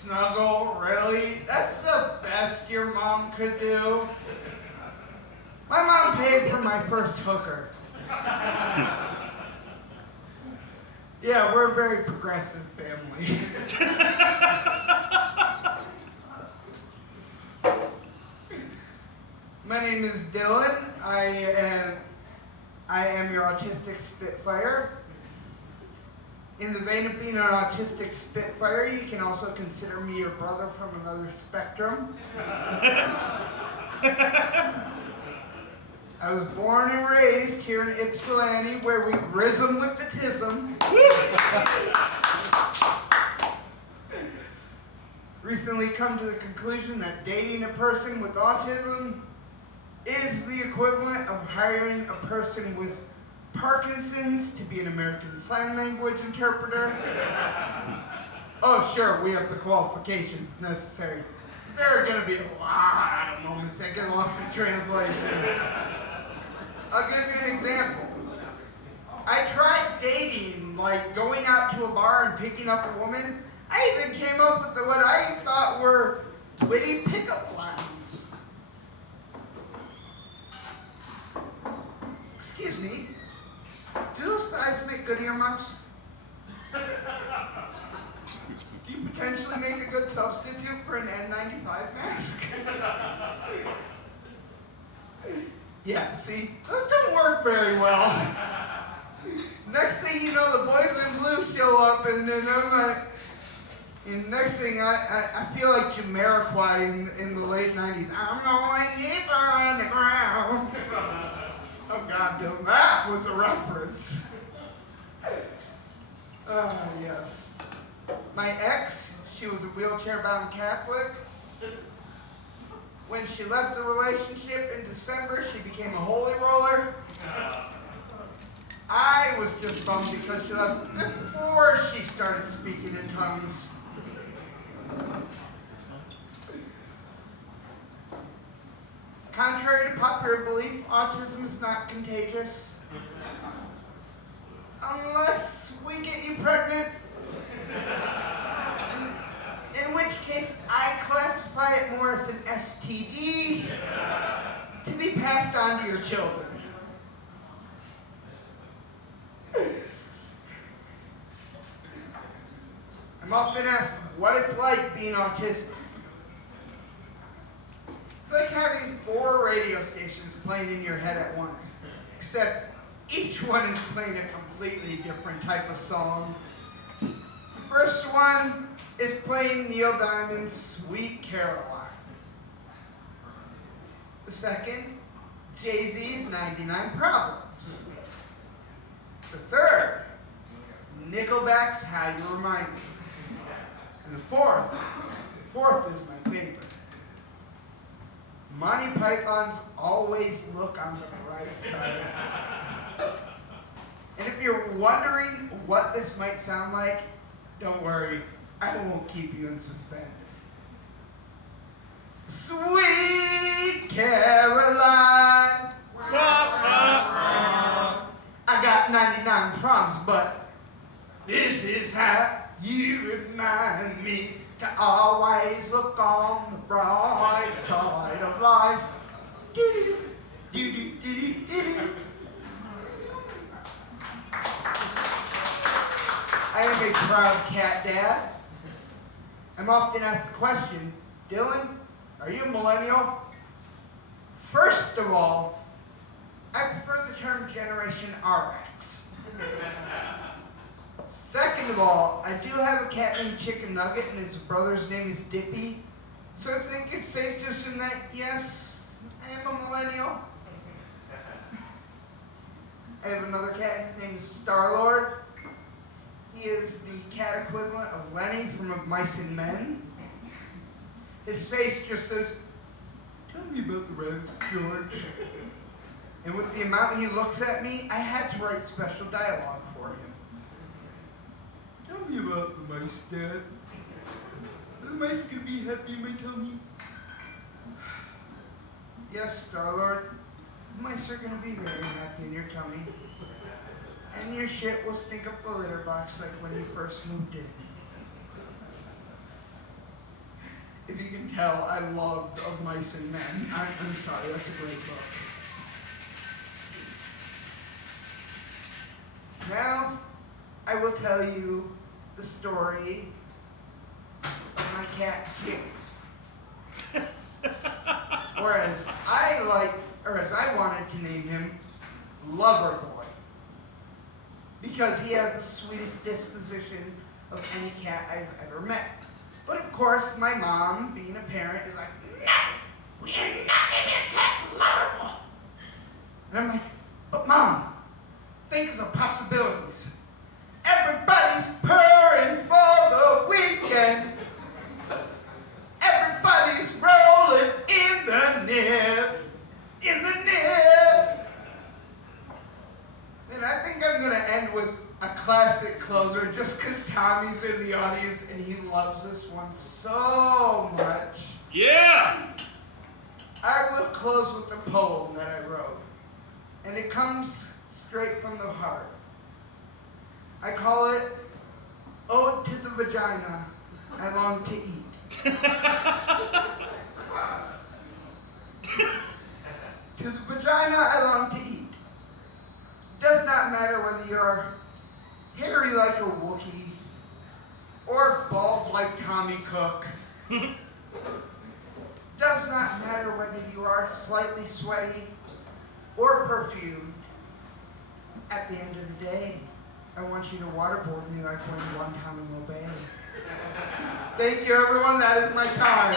snuggle, really? That's the best your mom could do. My mom paid for my first hooker. Yeah, we're a very progressive family. My name is Dylan. I am your autistic spitfire. In the vein of being an autistic spitfire, you can also consider me your brother from another spectrum. I was born and raised here in Ypsilanti, where we rhythm with the tism. Recently come to the conclusion that dating a person with autism is the equivalent of hiring a person with Parkinson's to be an American Sign Language interpreter. Oh, sure, we have the qualifications necessary. There are going to be a lot of moments that get lost in translation. I'll give you an example. I tried dating, like going out to a bar and picking up a woman. I even came up with what I thought were witty pickup lines. Excuse me, do those guys make good earmuffs? Do you potentially make a good substitute for an N95 mask? Yeah, see, those don't work very well. Next thing you know, the boys in blue show up, and then I'm like, and next thing I feel like Jamiroquai in the late 90s. I'm going deeper on the ground. Oh God, Dylan, that was a reference. Yes. My ex, she was a wheelchair-bound Catholic. When she left the relationship in December, she became a holy roller. I was just bummed because she left before she started speaking in tongues. Contrary to popular belief, autism is not contagious. Unless we get you pregnant. In which case, I classify it more as an STD to be passed on to your children. I'm often asked what it's like being autistic. It's like having 4 radio stations playing in your head at once, except each one is playing a completely different type of song. The first one is playing Neil Diamond's Sweet Caroline. The second, Jay-Z's 99 Problems. The third, Nickelback's How You Remind Me. And the fourth is my favorite. Monty Python's Always Look on the Bright Side. And if you're wondering what this might sound like, don't worry, I won't keep you in suspense. Sweet Caroline, I got 99 problems, but this is how you remind me to always look on the bright side of life. Do-do, do-do, do-do, do-do. I am a proud cat dad. I'm often asked the question, Dylan, are you a millennial? First of all, I prefer the term Generation RX. Second of all, I do have a cat named Chicken Nugget, and his brother's name is Dippy. So I think it's safe to assume that, yes, I am a millennial. I have another cat, his name is Star-Lord. He is the cat equivalent of Lenny from Of Mice and Men. His face just says, tell me about the rabbits, George. And with the amount he looks at me, I had to write special dialogue for him. Tell me about the mice, Dad. Are the mice gonna be happy in my tummy? Yes, Star-Lord. The mice are gonna be very happy in your tummy. And your shit will stink up the litter box like when you first moved in. If you can tell, I love Of Mice and Men. I'm sorry, that's a great book. Now, I will tell you the story of my cat, Jimmy. Or as I wanted to name him, Loverboy. Because he has the sweetest disposition of any cat I've ever met. But of course, my mom, being a parent, is like, no, we are not naming a cat Loverboy. And I'm like, but Mom, think of the possibilities. Everybody's purring for the weekend. Everybody's rolling in the nib. In the nib. And I think I'm going to end with a classic closer just because Tommy's in the audience and he loves this one so much. Yeah! I will close with a poem that I wrote. And it comes straight from the heart. I call it Ode to the Vagina I Long to Eat. To the vagina I long to eat. Does not matter whether you're hairy like a Wookiee or bald like Tommy Cook. Does not matter whether you are slightly sweaty or perfumed. At the end of the day, I want you to waterboard me like when Guantanamo Bay. Thank you, everyone. That is my time.